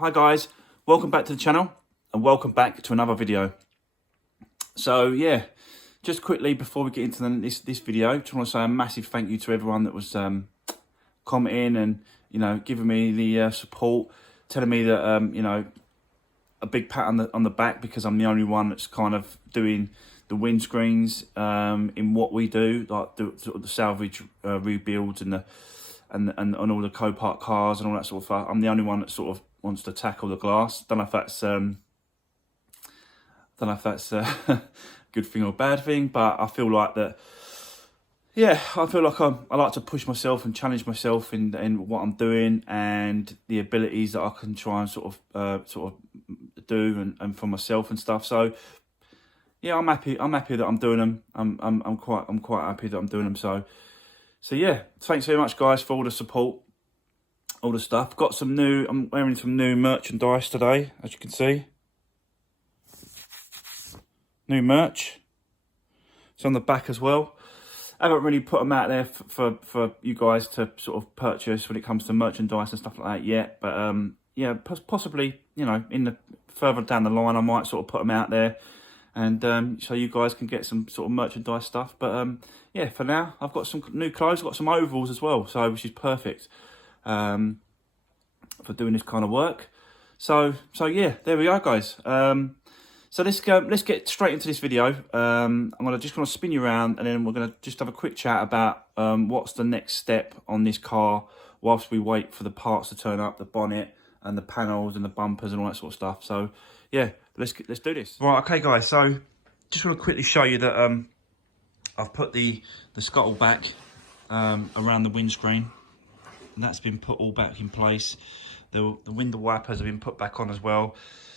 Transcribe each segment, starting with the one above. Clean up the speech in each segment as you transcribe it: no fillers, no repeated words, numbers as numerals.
Hi guys, welcome back to the channel and welcome back to another video. So yeah, just quickly before we get into this video, just want to say a massive thank you to everyone that was commenting and giving me the support, telling me that a big pat on the back because I'm the only one that's kind of doing the windscreens in what we do, like sort of the salvage rebuilds and all the co-park cars and all that sort of stuff. I'm the only one that sort of wants to tackle the glass. Don't know if that's a good thing or bad thing, but I feel like that. Yeah, I feel like I like to push myself and challenge myself in what I'm doing and the abilities that I can try and sort of do and for myself and stuff. So yeah, I'm happy that I'm doing them. I'm quite happy that I'm doing them. So yeah, thanks very much guys for all the support, all the stuff. I'm wearing some new merchandise today, as you can see. New merch. It's on the back as well. I haven't really put them out there for you guys to sort of purchase when it comes to merchandise and stuff like that yet. But yeah, possibly, in the further down the line, I might sort of put them out there and so you guys can get some sort of merchandise stuff. But yeah, for now, I've got some new clothes. I've got some overalls as well, so which is perfect for doing this kind of work. So yeah, there we are, guys. So let's get straight into this video. I'm just gonna spin you around, and then we're gonna just have a quick chat about what's the next step on this car whilst we wait for the parts to turn up, the bonnet and the panels and the bumpers and all that sort of stuff. So yeah, let's do this. Right, okay, guys. So just want to quickly show you that I've put the scuttle back around the windscreen, and that's been put all back in place. The window wipers have been put back on as well,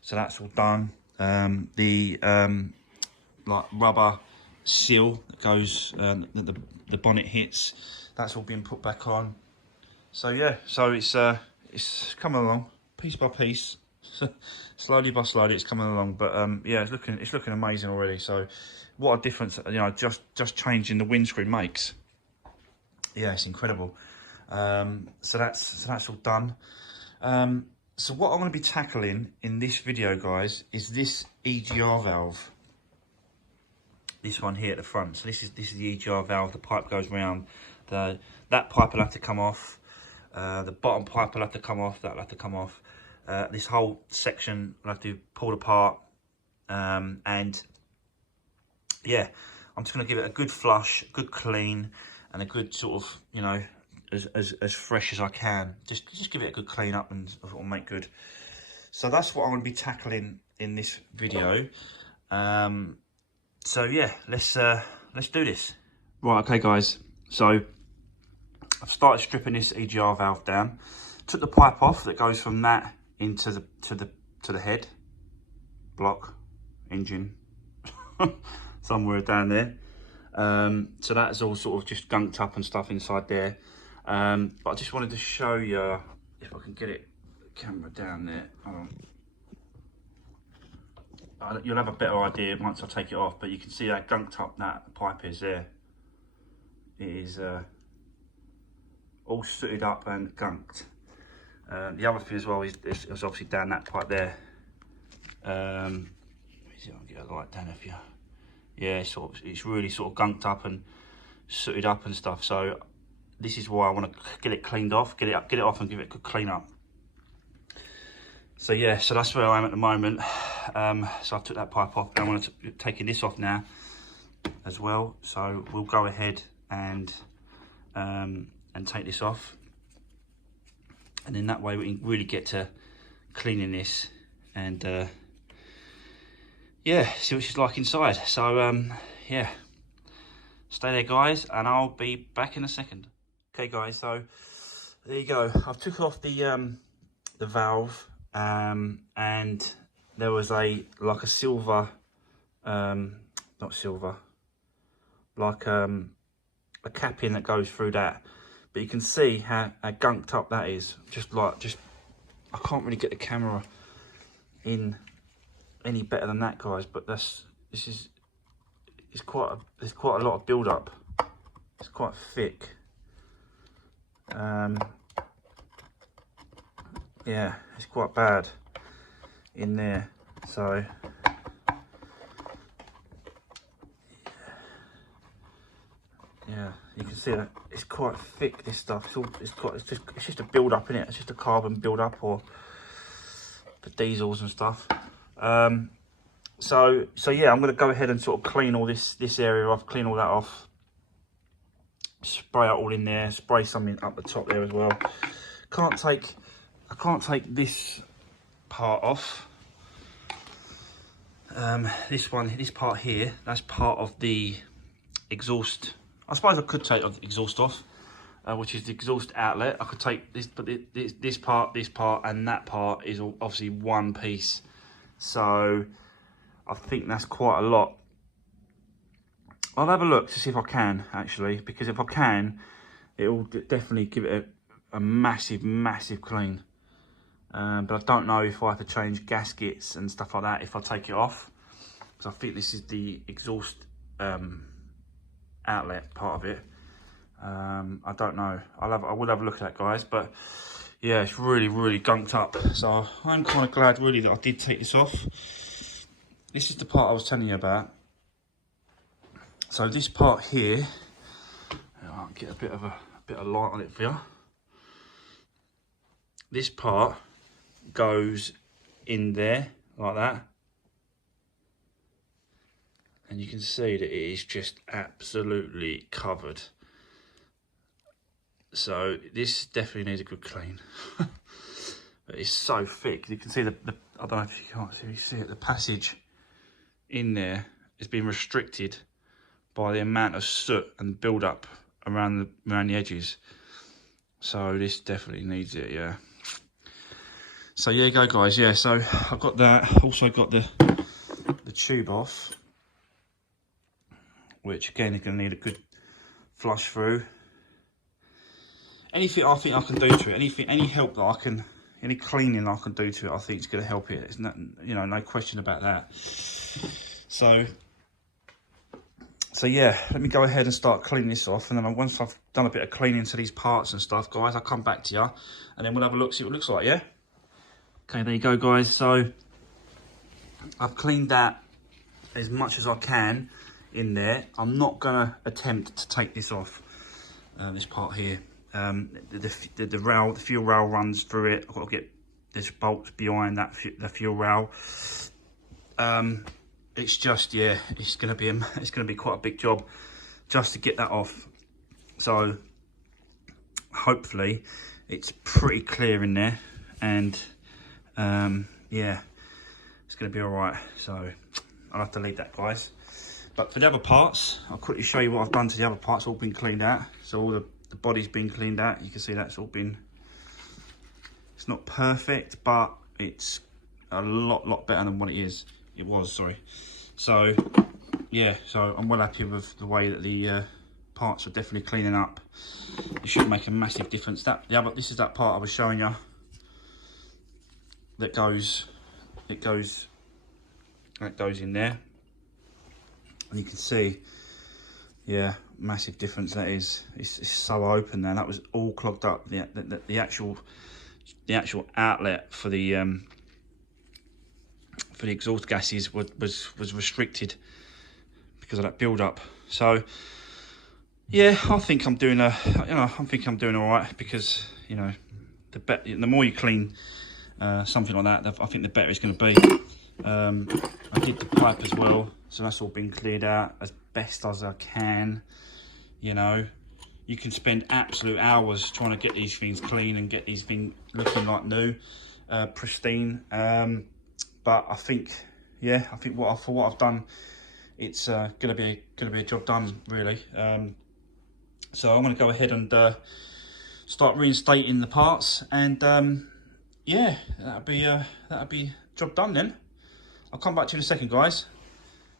so that's all done. The like rubber seal that goes that the bonnet hits, that's all been put back on. So yeah, so it's coming along piece by piece, slowly by slowly it's coming along. But yeah, it's looking amazing already. So what a difference just changing the windscreen makes. Yeah, it's incredible. So that's all done. So what I'm going to be tackling in this video, guys, is this EGR valve. This one here at the front. So this is the EGR valve. The pipe goes round. That pipe will have to come off. The bottom pipe will have to come off. That will have to come off. This whole section will have to be pulled apart. And yeah, I'm just going to give it a good flush, good clean, and a good sort of, as fresh as I can. Just give it a good clean up and it'll make good. So that's what I'm going to be tackling in this video. So yeah, let's do this. Right, okay guys. So I've started stripping this EGR valve down. Took the pipe off that goes from that into the head block engine somewhere down there. So that's all sort of just gunked up and stuff inside there. But I just wanted to show you, if I can get it, the camera down there. You'll have a better idea once I take it off, but you can see how gunked up that pipe is there. It is all sooted up and gunked. The other thing as well is obviously down that pipe there. Let me see if I can get a light down if you. Yeah, it's really sort of gunked up and sooted up and stuff. So this is why I want to get it cleaned off, get it off and give it a good clean up. So yeah, so that's where I am at the moment. So I took that pipe off. Now I want to taking this off now as well. So we'll go ahead and take this off, and then that way we can really get to cleaning this and yeah, see what she's like inside. So yeah, stay there guys, and I'll be back in a second. Okay guys, so there you go. I've took off the valve, and there was like a silver, not silver, like a capping that goes through that. But you can see how gunked up that is. I can't really get the camera in any better than that, guys. But there's quite a lot of build up. It's quite thick. yeah, it's quite bad in there. So yeah, you can see that it's quite thick, this stuff. It's just a build up in it. It's just a carbon build up, or the diesels and stuff. So yeah, I'm going to go ahead and sort of clean all this area off, clean all that off, spray it all in there, spray something up the top there as well. I can't take this part off. This part here, that's part of the exhaust. I suppose I could take the exhaust off, which is the exhaust outlet. I could take this, but this part, and that part is obviously one piece. So I think that's quite a lot. I'll have a look to see if I can, actually, because if I can, it will definitely give it a massive, massive clean. But I don't know if I have to change gaskets and stuff like that if I take it off, because I think this is the exhaust outlet part of it. I don't know. I will have a look at that, guys. But yeah, it's really, really gunked up. So I'm kind of glad, really, that I did take this off. This is the part I was telling you about. So this part here, I'll get a bit of light on it for you. This part goes in there like that, and you can see that it is just absolutely covered. So this definitely needs a good clean. But it's so thick. You can see the I don't know if you can't see, you see it, the passage in there has been restricted by the amount of soot and build up around the edges. So this definitely needs it, yeah. So yeah, go guys, yeah. So I've got that. Also got the tube off, which again is going to need a good flush through. Anything I think I can do to it, any help that I can, any cleaning I can do to it, I think it's going to help it. It's not, you know, no question about that. So yeah, let me go ahead and start cleaning this off, and then once I've done a bit of cleaning to these parts and stuff, guys, I'll come back to you, and then we'll have a look, see what it looks like, yeah? Okay, there you go, guys. So I've cleaned that as much as I can in there. I'm not gonna attempt to take this off, this part here. The rail, the fuel rail runs through it. I've got to get this bolt behind that, the fuel rail. It's just, yeah, it's gonna be quite a big job just to get that off. So hopefully it's pretty clear in there, and yeah, it's gonna be all right. So I'll have to leave that, guys. But for the other parts, I'll quickly show you what I've done to the other parts. All been cleaned out. So all the body's been cleaned out. You can see that's all been, it's not perfect, but it's a lot better than what it was, sorry. So yeah, so I'm well happy with the way that the parts are definitely cleaning up. It should make a massive difference. This is that part I was showing you that goes in there, and you can see, yeah, massive difference that is. It's so open now. That was all clogged up. The actual outlet for the exhaust gases was restricted because of that build up. So yeah, I think I'm doing all right, because you know, the more you clean something like that, I think the better it's going to be. I did the pipe as well, so that's all been cleared out as best as I can. You know, you can spend absolute hours trying to get these things clean and get these things looking like new, pristine. But I think, yeah, for what I've done, it's gonna be a job done, really. So I'm gonna go ahead and start reinstating the parts, and yeah, that'll be job done then. I'll come back to you in a second, guys.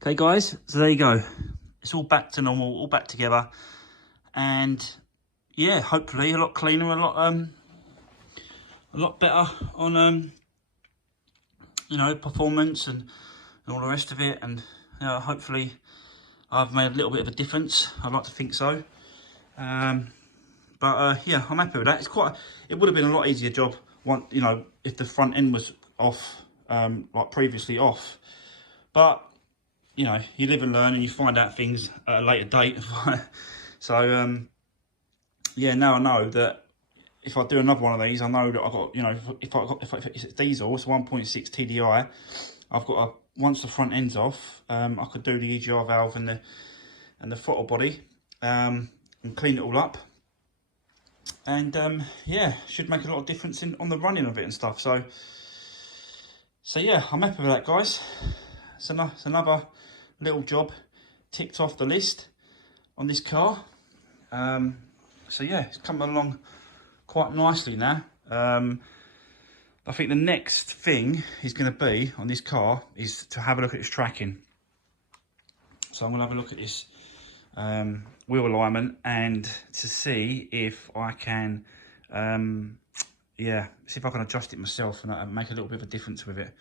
Okay, guys, so there you go. It's all back to normal, all back together, and yeah, hopefully a lot cleaner, a lot better on you know, performance and all the rest of it, and hopefully I've made a little bit of a difference. I'd like to think so. But yeah, I'm happy with that. It would have been a lot easier job you know, if the front end was off, like previously off. But you know, you live and learn, and you find out things at a later date. So yeah, now I know that if I do another one of these, I know that I've got, you know, if it's diesel, it's 1.6 Tdi. I've got once the front end's off, I could do the EGR valve and the throttle body, and clean it all up. And yeah, should make a lot of difference on the running of it and stuff. So yeah, I'm happy with that, guys. It's another little job ticked off the list on this car. So yeah, it's coming along quite nicely now. I think the next thing is going to be on this car is to have a look at its tracking. So I'm going to have a look at this wheel alignment and to see if I can, yeah, see if I can adjust it myself and make a little bit of a difference with it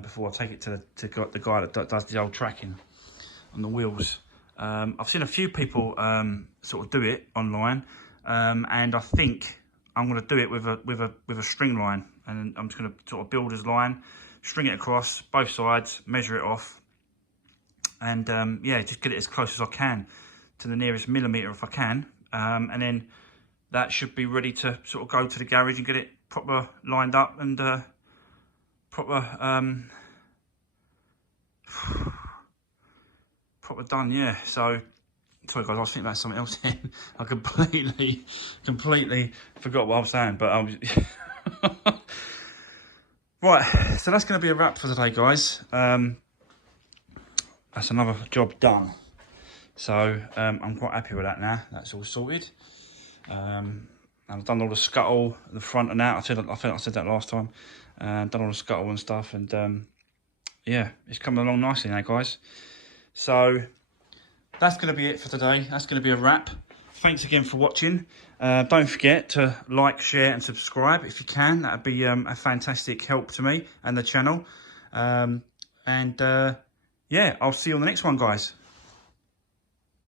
before I take it to the guy that does the old tracking on the wheels. I've seen a few people sort of do it online, and I think I'm going to do it with a string line, and I'm just going to sort of builder's line, string it across both sides, measure it off, and yeah, just get it as close as I can to the nearest millimetre if I can, and then that should be ready to sort of go to the garage and get it proper lined up and proper done. Yeah, so sorry guys, I was thinking about something else then. I completely forgot what I was saying, but right, so that's going to be a wrap for today, guys. That's another job done. So I'm quite happy with that now. That's all sorted. I've done all the scuttle, the front and that. I think I said that last time. Done all the scuttle and stuff, and yeah, it's coming along nicely now, guys. So that's going to be it for today. That's going to be a wrap. Thanks again for watching. Don't forget to like, share and subscribe if you can. That would be a fantastic help to me and the channel. Yeah, I'll see you on the next one, guys.